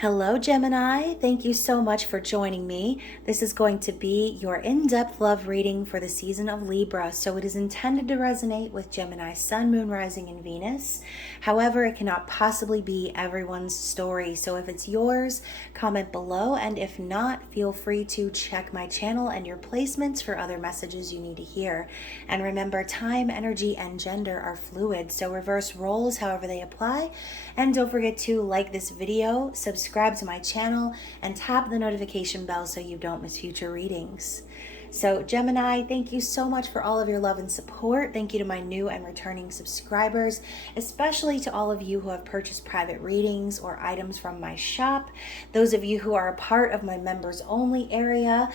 Hello, Gemini. Thank you so much for joining me. This is going to be your in-depth love reading for the season of Libra, so it is intended to resonate with Gemini Sun, Moon, Rising, and Venus. However, it cannot possibly be everyone's story, so if it's yours, comment below, and if not, feel free to check my channel and your placements for other messages you need to hear. And remember, time, energy, and gender are fluid, so reverse roles however they apply. And don't forget to like this video, subscribe to my channel, and tap the notification bell so you don't miss future readings. So Gemini, thank you so much for all of your love and support. Thank you to my new and returning subscribers, especially to all of you who have purchased private readings or items from my shop. Those of you who are a part of my members only area,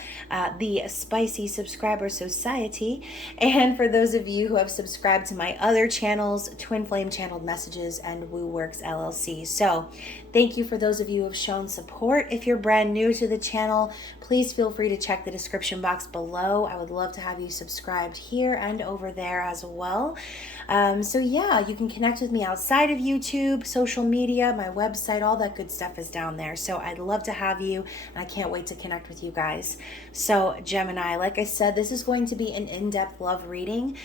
the Spicy Subscriber Society, and for those of you who have subscribed to my other channels, Twin Flame Channeled Messages and Woo Works LLC. So thank you for those of you who have shown support. If you're brand new to the channel, please feel free to check the description box below. I would love to have you subscribed here and over there as well. So yeah, you can connect with me outside of YouTube, social media, my website, all that good stuff is down there. So I'd love to have you, and I can't wait to connect with you guys. So Gemini, like I said, this is going to be an in-depth love reading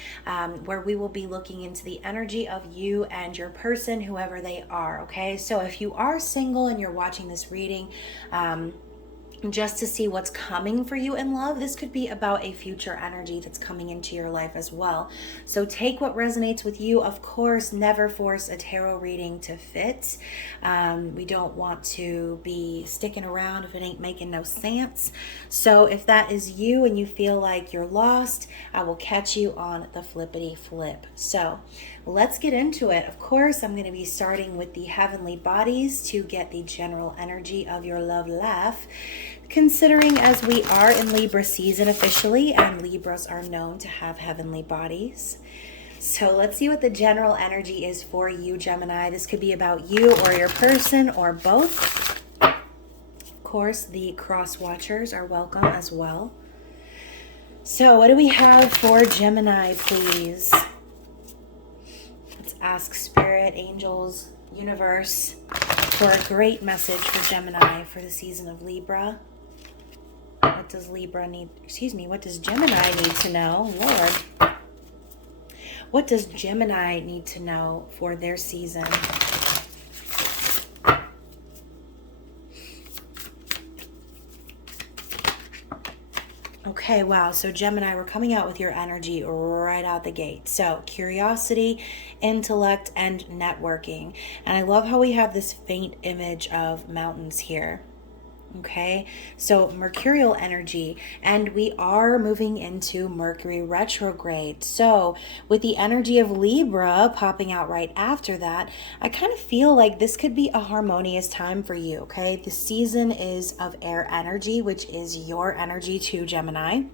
where we will be looking into the energy of you and your person, whoever they are, okay? So if you are single and you're watching this reading, just to see what's coming for you in love, this could be about a future energy that's coming into your life as well. So take what resonates with you. Of course, never force a tarot reading to fit. We don't want to be sticking around if it ain't making no sense. So if that is you and you feel like you're lost, I will catch you on the flippity flip. So let's get into it. Of course, I'm going to be starting with the heavenly bodies to get the general energy of your love life. Considering as we are in Libra season officially, and Libras are known to have heavenly bodies. So let's see what the general energy is for you, Gemini. This could be about you or your person or both. Of course, the cross watchers are welcome as well. So what do we have for Gemini, please? Let's ask Spirit, Angels, Universe for a great message for Gemini for the season of Libra. What does Libra need? What does Gemini need to know? Lord. What does Gemini need to know for their season? Okay, wow. So Gemini, we're coming out with your energy right out the gate. So curiosity, intellect, and networking. And I love how we have this faint image of mountains here. Okay, so mercurial energy, and we are moving into Mercury retrograde. So with the energy of Libra popping out right after that, I kind of feel like this could be a harmonious time for you. Okay, the season is of air energy, which is your energy too, Gemini.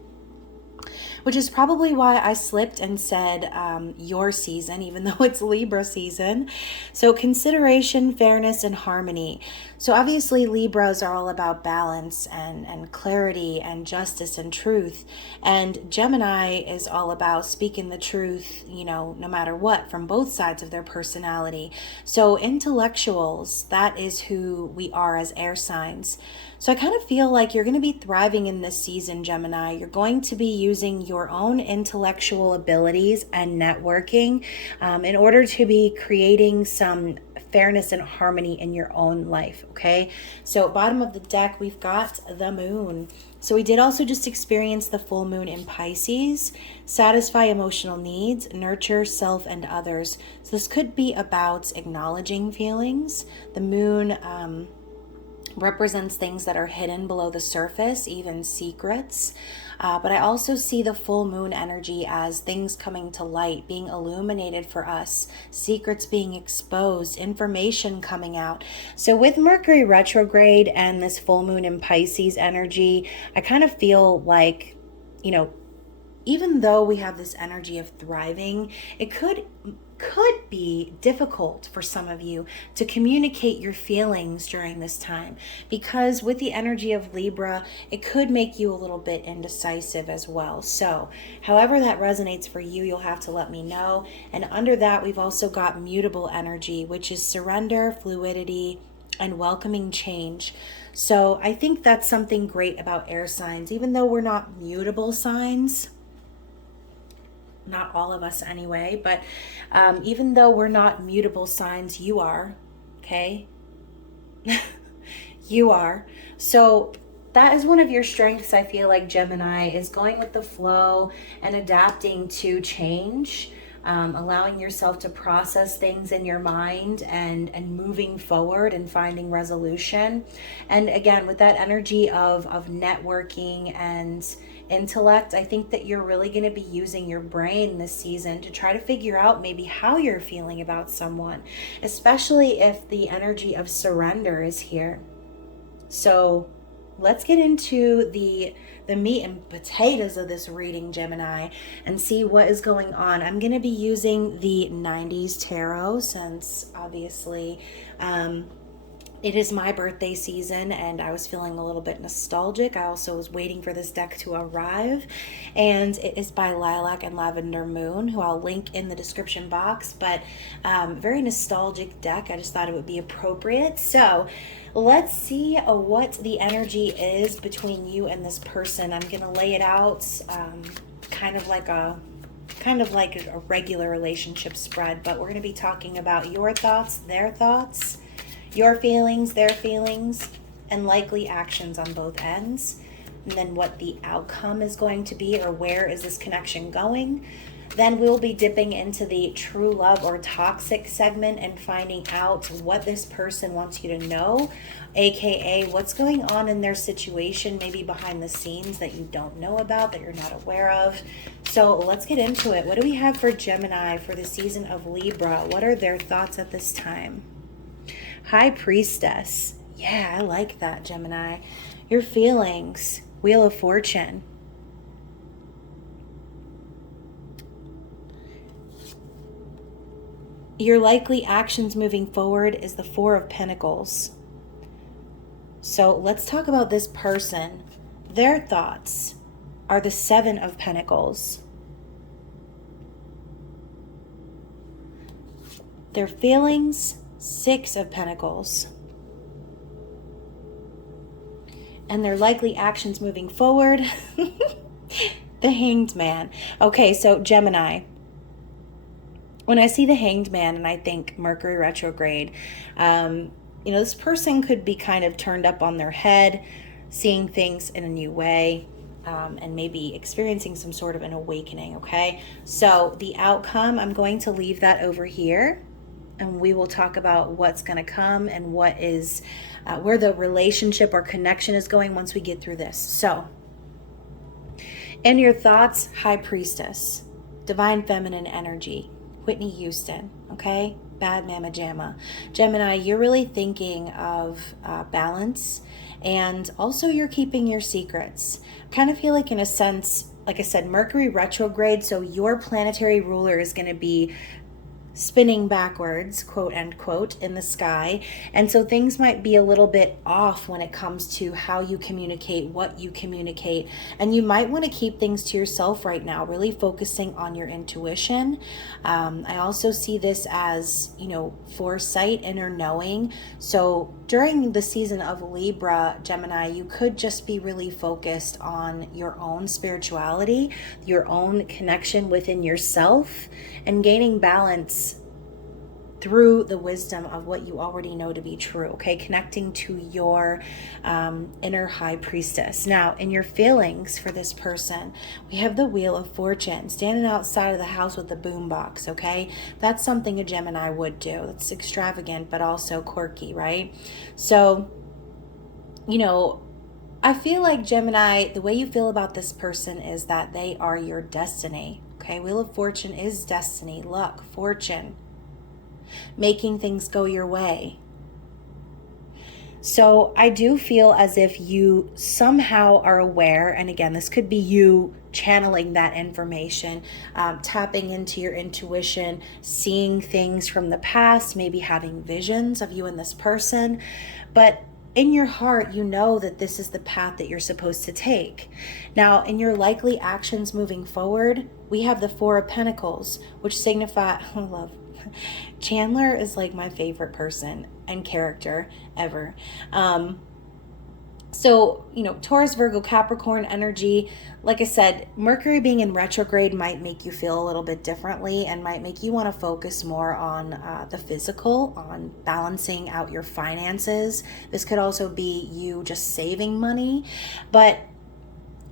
Which is probably why I slipped and said your season, even though it's Libra season. So consideration, fairness, and harmony. So obviously Libras are all about balance and clarity and justice and truth. And Gemini is all about speaking the truth, you know, no matter what, from both sides of their personality. So intellectuals, that is who we are as air signs. So I kind of feel like you're going to be thriving in this season, Gemini. You're going to be using your own intellectual abilities and networking in order to be creating some fairness and harmony in your own life, okay? So bottom of the deck, we've got the moon. So we did also just experience the full moon in Pisces, satisfy emotional needs, nurture self and others. So this could be about acknowledging feelings. The moon represents things that are hidden below the surface, even secrets. But I also see the full moon energy as things coming to light, being illuminated for us, secrets being exposed, information coming out. So with Mercury retrograde and this full moon in Pisces energy, I kind of feel like, you know, even though we have this energy of thriving, it could be difficult for some of you to communicate your feelings during this time, because with the energy of Libra, it could make you a little bit indecisive as well. So however that resonates for you, you'll have to let me know. And under that, we've also got mutable energy, which is surrender, fluidity, and welcoming change. So I think that's something great about air signs, even though we're not mutable signs, not all of us anyway, but even though we're not mutable signs, you are, okay? You are. So that is one of your strengths, I feel like, Gemini, is going with the flow and adapting to change, allowing yourself to process things in your mind and moving forward and finding resolution. And again, with that energy of networking and intellect, I think that you're really going to be using your brain this season to try to figure out maybe how you're feeling about someone, especially if the energy of surrender is here. So let's get into the meat and potatoes of this reading, Gemini, and see what is going on. I'm going to be using the 90s tarot since obviously it is my birthday season and I was feeling a little bit nostalgic. I also was waiting for this deck to arrive, and it is by Lilac and Lavender Moon, who I'll link in the description box, but very nostalgic deck. I just thought it would be appropriate. So let's see what the energy is between you and this person. I'm going to lay it out kind of like a regular relationship spread, but we're going to be talking about your thoughts, their thoughts, your feelings, their feelings, and likely actions on both ends, and then what the outcome is going to be, or where is this connection going. Then we'll be dipping into the true love or toxic segment and finding out what this person wants you to know, aka what's going on in their situation, maybe behind the scenes that you don't know about, that you're not aware of. So let's get into it. What do we have for Gemini for the season of Libra? What are their thoughts at this time? High Priestess. Yeah, I like that, Gemini. Your feelings. Wheel of Fortune. Your likely actions moving forward is the Four of Pentacles. So let's talk about this person. Their thoughts are the Seven of Pentacles. Their feelings, Six of Pentacles. And their likely actions moving forward, the Hanged Man. Okay, so Gemini. When I see the Hanged Man and I think Mercury retrograde, this person could be kind of turned up on their head, seeing things in a new way, and maybe experiencing some sort of an awakening, okay? So the outcome, I'm going to leave that over here, and we will talk about what's going to come and what is, where the relationship or connection is going once we get through this. So, in your thoughts, High Priestess, Divine Feminine Energy, Whitney Houston, okay? Bad Mama Jamma. Gemini, you're really thinking of balance, and also you're keeping your secrets. Kind of feel like, in a sense, like I said, Mercury retrograde, so your planetary ruler is going to be spinning backwards, quote unquote, in the sky. And so things might be a little bit off when it comes to how you communicate, what you communicate. And you might want to keep things to yourself right now, really focusing on your intuition. I also see this as, foresight, inner knowing. So during the season of Libra, Gemini, you could just be really focused on your own spirituality, your own connection within yourself, and gaining balance through the wisdom of what you already know to be true, okay? Connecting to your inner High Priestess. Now, in your feelings for this person, we have the Wheel of Fortune, standing outside of the house with the boombox, okay? That's something a Gemini would do. It's extravagant, but also quirky, right? So, I feel like, Gemini, the way you feel about this person is that they are your destiny, okay? Wheel of Fortune is destiny, luck, fortune, making things go your way. So I do feel as if you somehow are aware, and again, this could be you channeling that information, tapping into your intuition, seeing things from the past, maybe having visions of you and this person, but in your heart, you know that this is the path that you're supposed to take. Now, in your likely actions moving forward, we have the Four of Pentacles, which signify, love, Chandler is like my favorite person and character ever. So, Taurus, Virgo, Capricorn energy, like I said, Mercury being in retrograde might make you feel a little bit differently and might make you want to focus more on the physical, on balancing out your finances. This could also be you just saving money. But,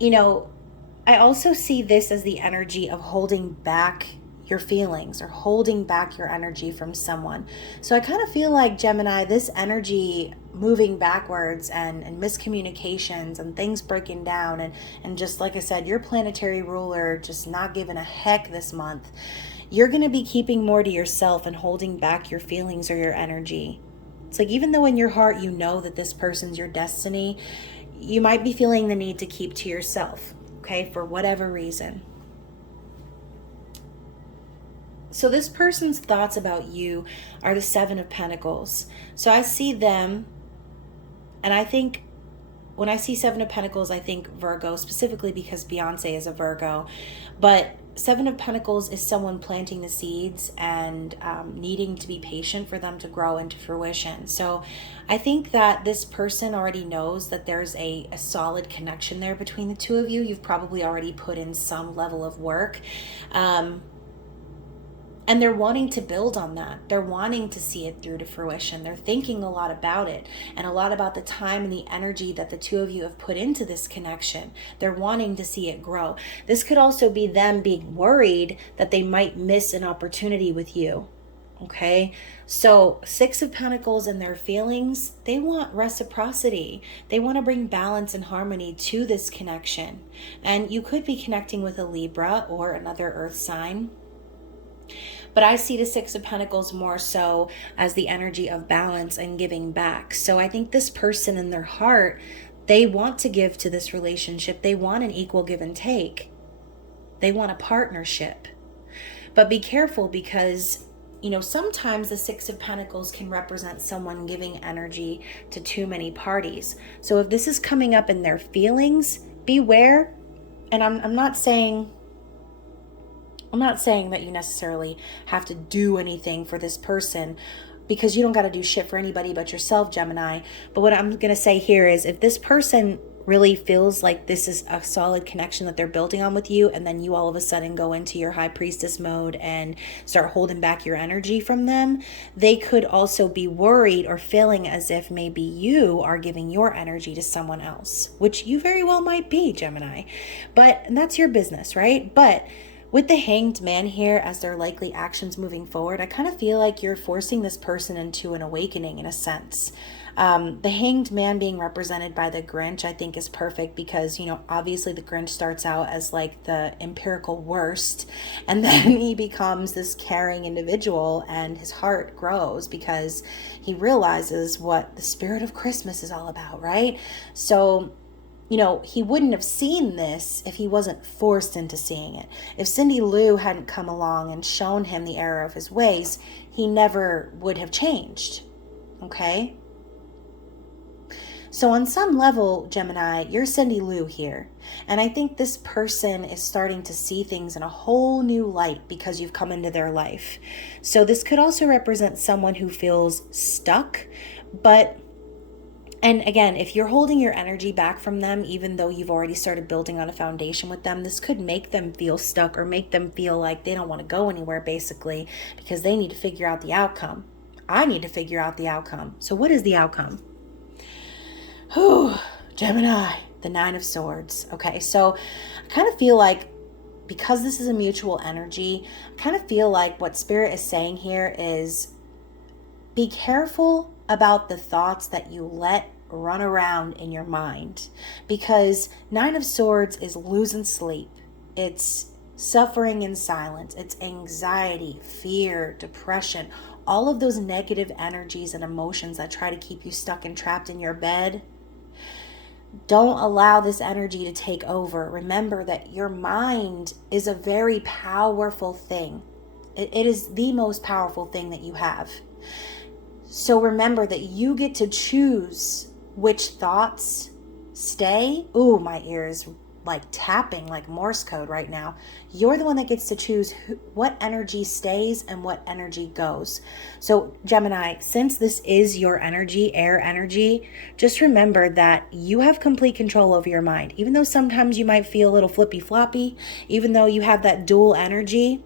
I also see this as the energy of holding back your feelings or holding back your energy from someone. So I kind of feel like, Gemini, this energy moving backwards and miscommunications and things breaking down and just like I said, your planetary ruler just not giving a heck this month. You're going to be keeping more to yourself and holding back your feelings or your energy. It's like, even though in your heart you know that this person's your destiny, you might be feeling the need to keep to yourself, okay, for whatever reason. So this person's thoughts about you are the Seven of Pentacles. So I see them, and I think when I see Seven of Pentacles, I think Virgo, specifically because Beyonce is a Virgo. But Seven of Pentacles is someone planting the seeds and needing to be patient for them to grow into fruition. So I think that this person already knows that there's a solid connection there between the two of you. You've probably already put in some level of work. And they're wanting to build on that. They're wanting to see it through to fruition. They're thinking a lot about it and a lot about the time and the energy that the two of you have put into this connection. They're wanting to see it grow. This could also be them being worried that they might miss an opportunity with you. Okay, so Six of Pentacles and their feelings, they want reciprocity. They want to bring balance and harmony to this connection. And you could be connecting with a Libra or another earth sign. But I see the Six of Pentacles more so as the energy of balance and giving back. So I think this person in their heart, they want to give to this relationship. They want an equal give and take. They want a partnership. But be careful because, sometimes the Six of Pentacles can represent someone giving energy to too many parties. So if this is coming up in their feelings, beware. And I'm not saying that you necessarily have to do anything for this person, because you don't got to do shit for anybody but yourself, Gemini. But what I'm going to say here is, if this person really feels like this is a solid connection that they're building on with you, and then you all of a sudden go into your high priestess mode and start holding back your energy from them, they could also be worried or feeling as if maybe you are giving your energy to someone else, which you very well might be, Gemini. And that's your business, right? But with the Hanged Man here as their likely actions moving forward, I kind of feel like you're forcing this person into an awakening in a sense. The Hanged Man being represented by the Grinch, I think is perfect because, obviously the Grinch starts out as like the empirical worst, and then he becomes this caring individual and his heart grows because he realizes what the spirit of Christmas is all about, right? So he wouldn't have seen this if he wasn't forced into seeing it. If Cindy Lou hadn't come along and shown him the error of his ways, he never would have changed. Okay? So on some level, Gemini, you're Cindy Lou here. And I think this person is starting to see things in a whole new light because you've come into their life. So this could also represent someone who feels stuck, and again, if you're holding your energy back from them, even though you've already started building on a foundation with them, this could make them feel stuck or make them feel like they don't want to go anywhere, basically, because they need to figure out the outcome. I need to figure out the outcome. So what is the outcome? Gemini, the Nine of Swords. Okay, so I kind of feel like, because this is a mutual energy, I kind of feel like what Spirit is saying here is, be careful about the thoughts that you let run around in your mind, because Nine of Swords is losing sleep. It's suffering in silence. It's anxiety, fear, depression, all of those negative energies and emotions that try to keep you stuck and trapped in your bed. Don't allow this energy to take over. Remember that your mind is a very powerful thing. It is the most powerful thing that you have. So remember that you get to choose which thoughts stay. Ooh, my ear is like tapping like Morse code right now. You're the one that gets to choose what energy stays and what energy goes. So Gemini, since this is your energy, air energy, just remember that you have complete control over your mind. Even though sometimes you might feel a little flippy floppy, even though you have that dual energy,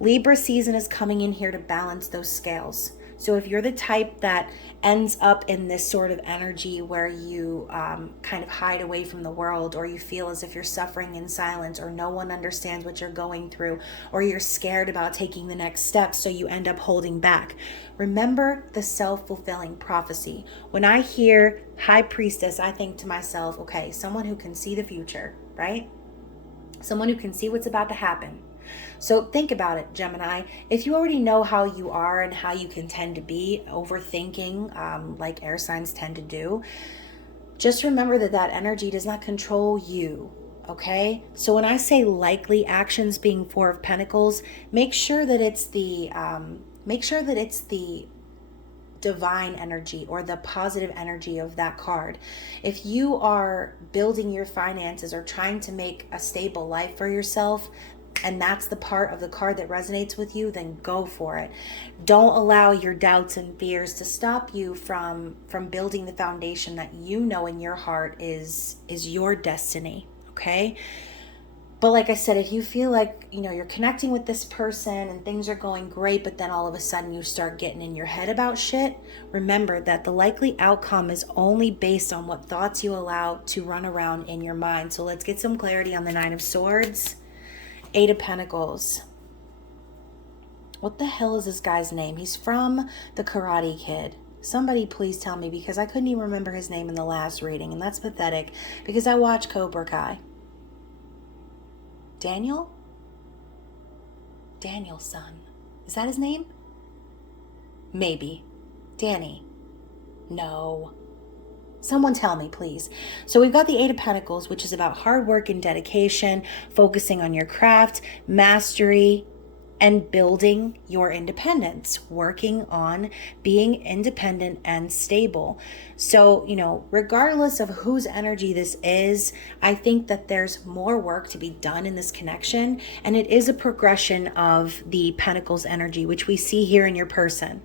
Libra season is coming in here to balance those scales. So if you're the type that ends up in this sort of energy where you kind of hide away from the world, or you feel as if you're suffering in silence, or no one understands what you're going through, or you're scared about taking the next step, so you end up holding back. Remember the self-fulfilling prophecy. When I hear High Priestess, I think to myself, okay, someone who can see the future, right? Someone who can see what's about to happen. So think about it, Gemini. If you already know how you are and how you can tend to be overthinking, like air signs tend to do, just remember that that energy does not control you. Okay? So when I say likely actions being Four of Pentacles, make sure that it's the divine energy or the positive energy of that card. If you are building your finances or trying to make a stable life for yourself, and that's the part of the card that resonates with you, then go for it. Don't allow your doubts and fears to stop you from building the foundation that you know in your heart is your destiny, okay? But like I said, if you feel like, you're connecting with this person and things are going great, but then all of a sudden you start getting in your head about shit, remember that the likely outcome is only based on what thoughts you allow to run around in your mind. So let's get some clarity on the Nine of Swords. Eight of Pentacles. What the hell is this guy's name? He's from The Karate Kid. Somebody please tell me, because I couldn't even remember his name in the last reading, and that's pathetic because I watch Cobra Kai. Daniel? Daniel's son. Is that his name? Maybe. Danny. No. Someone tell me, please. So we've got the Eight of Pentacles, which is about hard work and dedication, focusing on your craft, mastery, and building your independence, working on being independent and stable. So, regardless of whose energy this is, I think that there's more work to be done in this connection. And it is a progression of the Pentacles energy, which we see here in your person.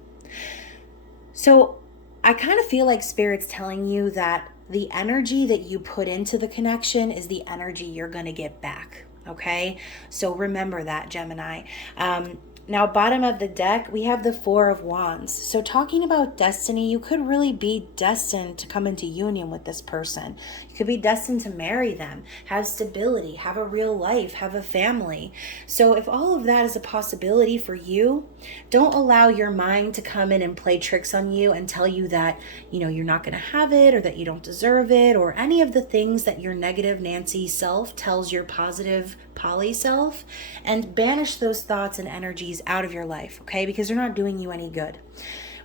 So I kind of feel like Spirit's telling you that the energy that you put into the connection is the energy you're going to get back. Okay, so remember that, Gemini. Now, bottom of the deck, we have the Four of Wands. So talking about destiny, you could really be destined to come into union with this person. You could be destined to marry them, have stability, have a real life, have a family. So if all of that is a possibility for you, don't allow your mind to come in and play tricks on you and tell you that, you're not going to have it, or that you don't deserve it, or any of the things that your negative Nancy self tells your positive Polly self, and banish those thoughts and energies out of your life, okay? Because they're not doing you any good.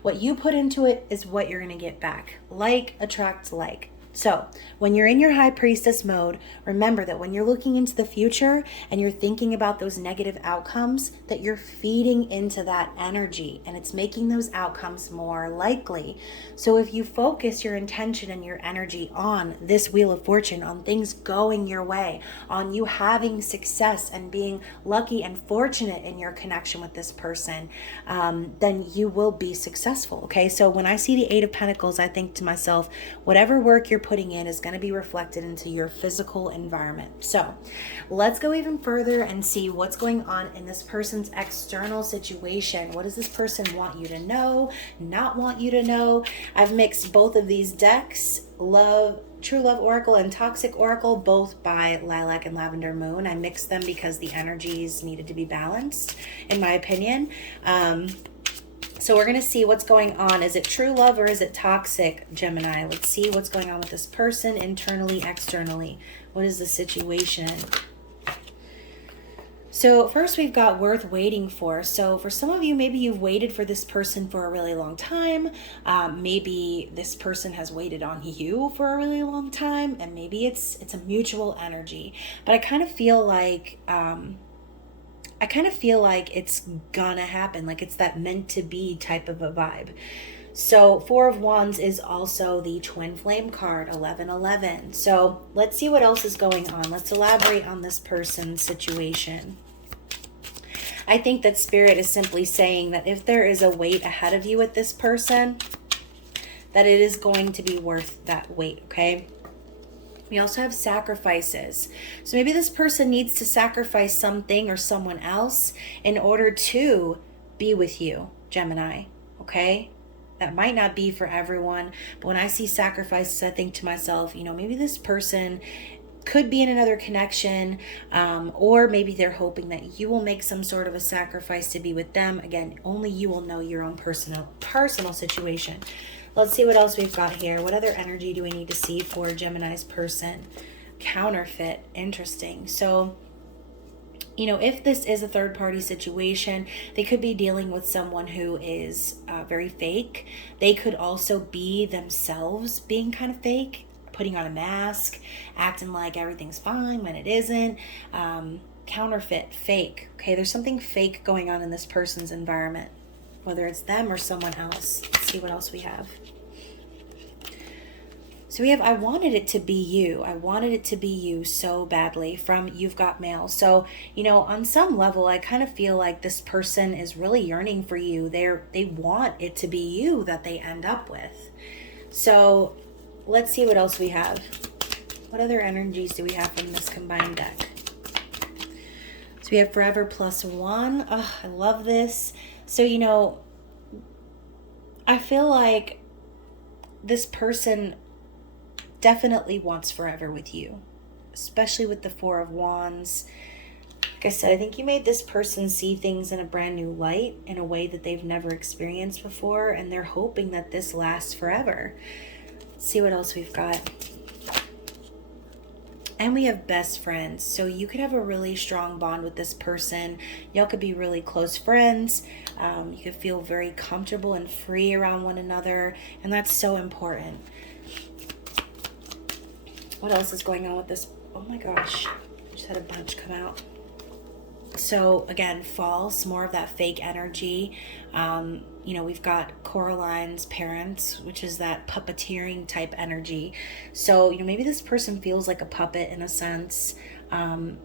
What you put into it is what you're going to get back. Like attracts like. So when you're in your High Priestess mode, remember that when you're looking into the future and you're thinking about those negative outcomes, that you're feeding into that energy and it's making those outcomes more likely. So if you focus your intention and your energy on this Wheel of Fortune, on things going your way, on you having success and being lucky and fortunate in your connection with this person, then you will be successful, okay? So when I see the Eight of Pentacles, I think to myself, whatever work you're putting in is going to be reflected into your physical environment. So let's go even further and see what's going on in this person's external situation. What does this person want you to know, not want you to know? I've mixed both of these decks, True Love Oracle and Toxic Oracle, both by Lilac and Lavender Moon. I mixed them because the energies needed to be balanced, in my opinion. So we're going to see what's going on. Is it true love or is it toxic, Gemini? Let's see what's going on with this person internally, externally. What is the situation? So first we've got worth waiting for. So for some of you, maybe you've waited for this person for a really long time. Maybe this person has waited on you for a really long time, and maybe it's a mutual energy. But I kind of feel like it's gonna happen. Like it's that meant to be type of a vibe. So Four of Wands is also the twin flame card, 1111. So let's see what else is going on. Let's elaborate on this person's situation. I think that Spirit is simply saying that if there is a weight ahead of you with this person, that it is going to be worth that weight, okay? We also have sacrifices. So maybe this person needs to sacrifice something or someone else in order to be with you, Gemini, okay? That might not be for everyone, but when I see sacrifices, I think to myself, maybe this person could be in another connection, or maybe they're hoping that you will make some sort of a sacrifice to be with them. Again, only you will know your own personal situation. Let's see what else we've got here. What other energy do we need to see for Gemini's person? Counterfeit. Interesting. So, if this is a third-party situation, they could be dealing with someone who is very fake. They could also be themselves being kind of fake, putting on a mask, acting like everything's fine when it isn't. Counterfeit, fake. Okay, there's something fake going on in this person's environment, whether it's them or someone else. Let's see what else we have. So we have, I wanted it to be you. I wanted it to be you so badly, from You've Got Mail. So, on some level, I kind of feel like this person is really yearning for you. They want it to be you that they end up with. So let's see what else we have. What other energies do we have from this combined deck? So we have Forever +1. Oh, I love this. So, I feel like this person definitely wants forever with you, especially with the Four of Wands. Like I said, I think you made this person see things in a brand new light, in a way that they've never experienced before, and they're hoping that this lasts forever. Let's see what else we've got. And we have best friends. So you could have a really strong bond with this person. Y'all could be really close friends. You could feel very comfortable and free around one another, and that's so important. What else is going on with this? Oh my gosh, I just had a bunch come out. So again, false, more of that fake energy. We've got Coraline's parents, which is that puppeteering type energy. So, maybe this person feels like a puppet in a sense.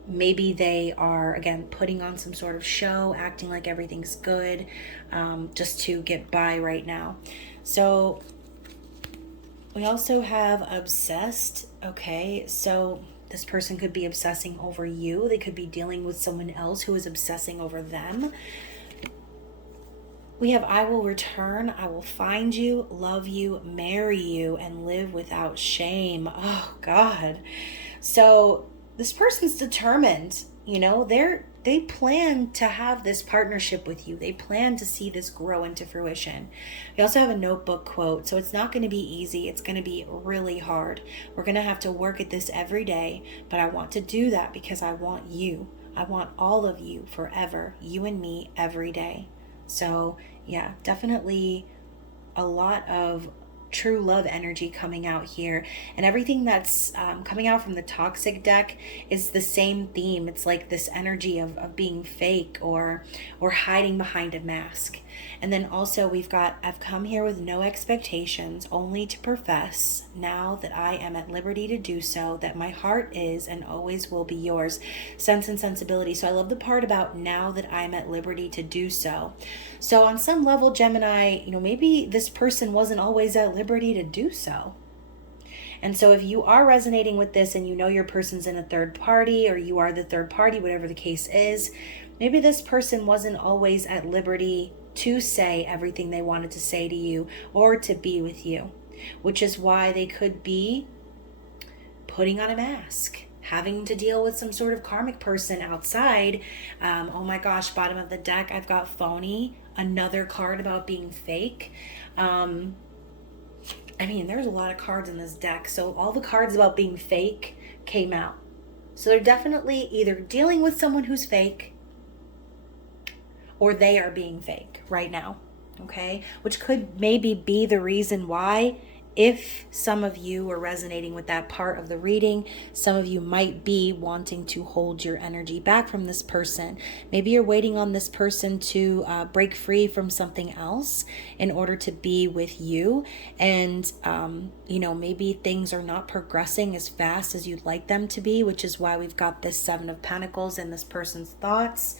Maybe they are, again, putting on some sort of show, acting like everything's good, just to get by right now. So we also have obsessed. Okay, so this person could be obsessing over you. They could be dealing with someone else who is obsessing over them. We have I will return, I will find you, love you, marry you, and live without shame. Oh, God. So this person's determined, they plan to have this partnership with you. They plan to see this grow into fruition. We also have a notebook quote. So it's not going to be easy. It's going to be really hard. We're going to have to work at this every day, but I want to do that because I want you. I want all of you forever, you and me every day. So yeah, definitely a lot of true love energy coming out here, and everything that's coming out from the toxic deck is the same theme. It's like this energy of being fake or hiding behind a mask. And then also we've got I've come here with no expectations, only to profess now that I am at liberty to do so, that my heart is and always will be yours. Sense and sensibility. So I love the part about now that I'm at liberty to do so. So on some level, Gemini, maybe this person wasn't always at liberty to do so. And so if you are resonating with this and your person's in a third party, or you are the third party, whatever the case is, maybe this person wasn't always at liberty to say everything they wanted to say to you or to be with you, which is why they could be putting on a mask, having to deal with some sort of karmic person outside. Oh my gosh, bottom of the deck, I've got phony, another card about being fake. There's a lot of cards in this deck. So all the cards about being fake came out. So they're definitely either dealing with someone who's fake, or they are being fake right now. Okay? Which could maybe be the reason why if some of you are resonating with that part of the reading, some of you might be wanting to hold your energy back from this person. Maybe you're waiting on this person to break free from something else in order to be with you. And, maybe things are not progressing as fast as you'd like them to be, which is why we've got this Seven of Pentacles and this person's thoughts.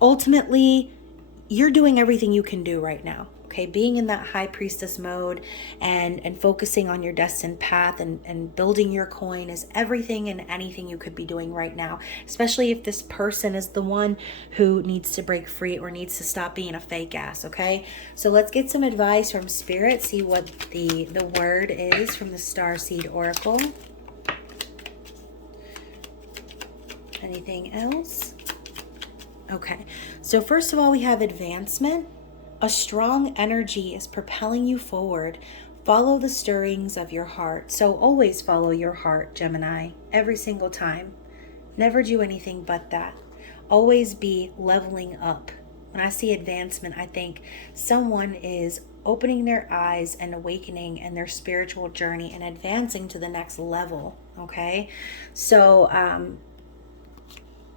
Ultimately, you're doing everything you can do right now. Okay, being in that high priestess mode and focusing on your destined path and building your coin is everything and anything you could be doing right now, especially if this person is the one who needs to break free or needs to stop being a fake ass. Okay, so let's get some advice from Spirit, see what the word is from the Starseed Oracle. Anything else? Okay, so first of all, we have advancement. A strong energy is propelling you forward. Follow the stirrings of your heart. So always follow your heart, Gemini, every single time. Never do anything but that. Always be leveling up. When I see advancement, I think someone is opening their eyes and awakening in their spiritual journey and advancing to the next level, okay? So,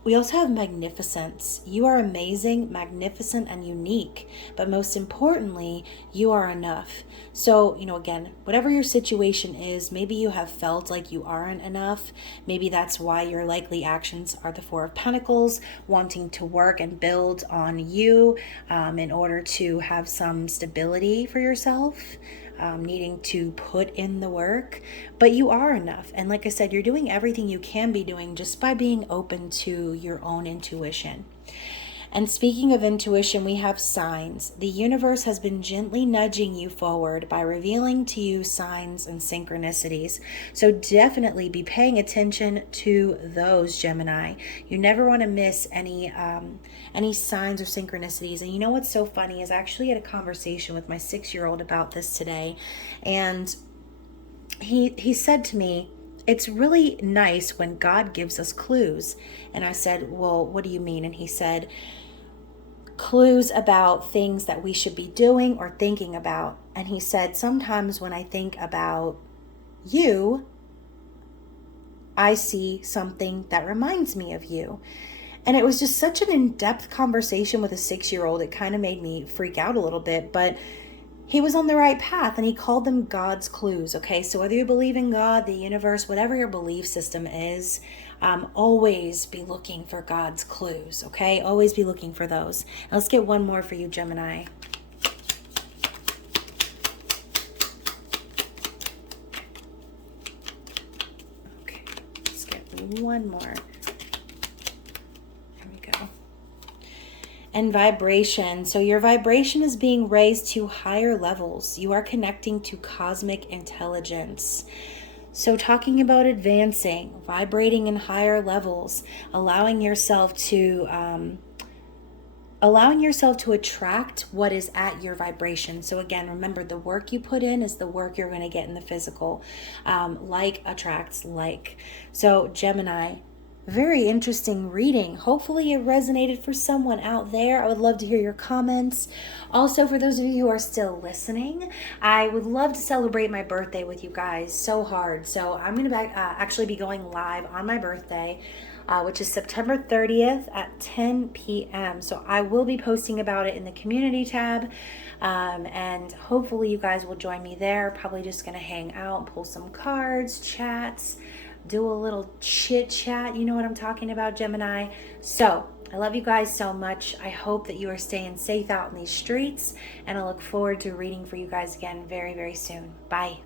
we also have magnificence. You are amazing, magnificent, and unique. But most importantly, you are enough. So, again, whatever your situation is, maybe you have felt like you aren't enough. Maybe that's why your likely actions are the Four of Pentacles, wanting to work and build on you in order to have some stability for yourself. Needing to put in the work, but you are enough. And like I said, you're doing everything you can be doing just by being open to your own intuition. And speaking of intuition, we have signs. The universe has been gently nudging you forward by revealing to you signs and synchronicities. So definitely be paying attention to those, Gemini. You never want to miss any signs or synchronicities. And you know what's so funny is I actually had a conversation with my 6-year-old about this today. And he said to me, it's really nice when God gives us clues. And I said, well, what do you mean? And he said, clues about things that we should be doing or thinking about. And he said, sometimes when I think about you, I see something that reminds me of you. And it was just such an in-depth conversation with a 6-year-old. It kind of made me freak out a little bit, but he was on the right path, and he called them God's clues. Okay, so whether you believe in God, the universe, whatever your belief system is, always be looking for God's clues. Okay, always be looking for those. Now let's get one more for you, Gemini. Okay, let's get one more. And vibration. So your vibration is being raised to higher levels. You are connecting to cosmic intelligence. So talking about advancing, vibrating in higher levels, allowing yourself to attract what is at your vibration. So again, remember, the work you put in is the work you're going to get in the physical. Like attracts like. So Gemini, very interesting reading. Hopefully it resonated for someone out there. I would love to hear your comments. Also, for those of you who are still listening, I would love to celebrate my birthday with you guys so hard. So I'm going to actually be going live on my birthday, which is September 30th at 10 p.m. So I will be posting about it in the community tab. And hopefully you guys will join me there. Probably just going to hang out, pull some cards, chats, do a little chit chat. You know what I'm talking about, Gemini. So I love you guys so much. I hope that you are staying safe out in these streets, and I look forward to reading for you guys again very, very soon. Bye.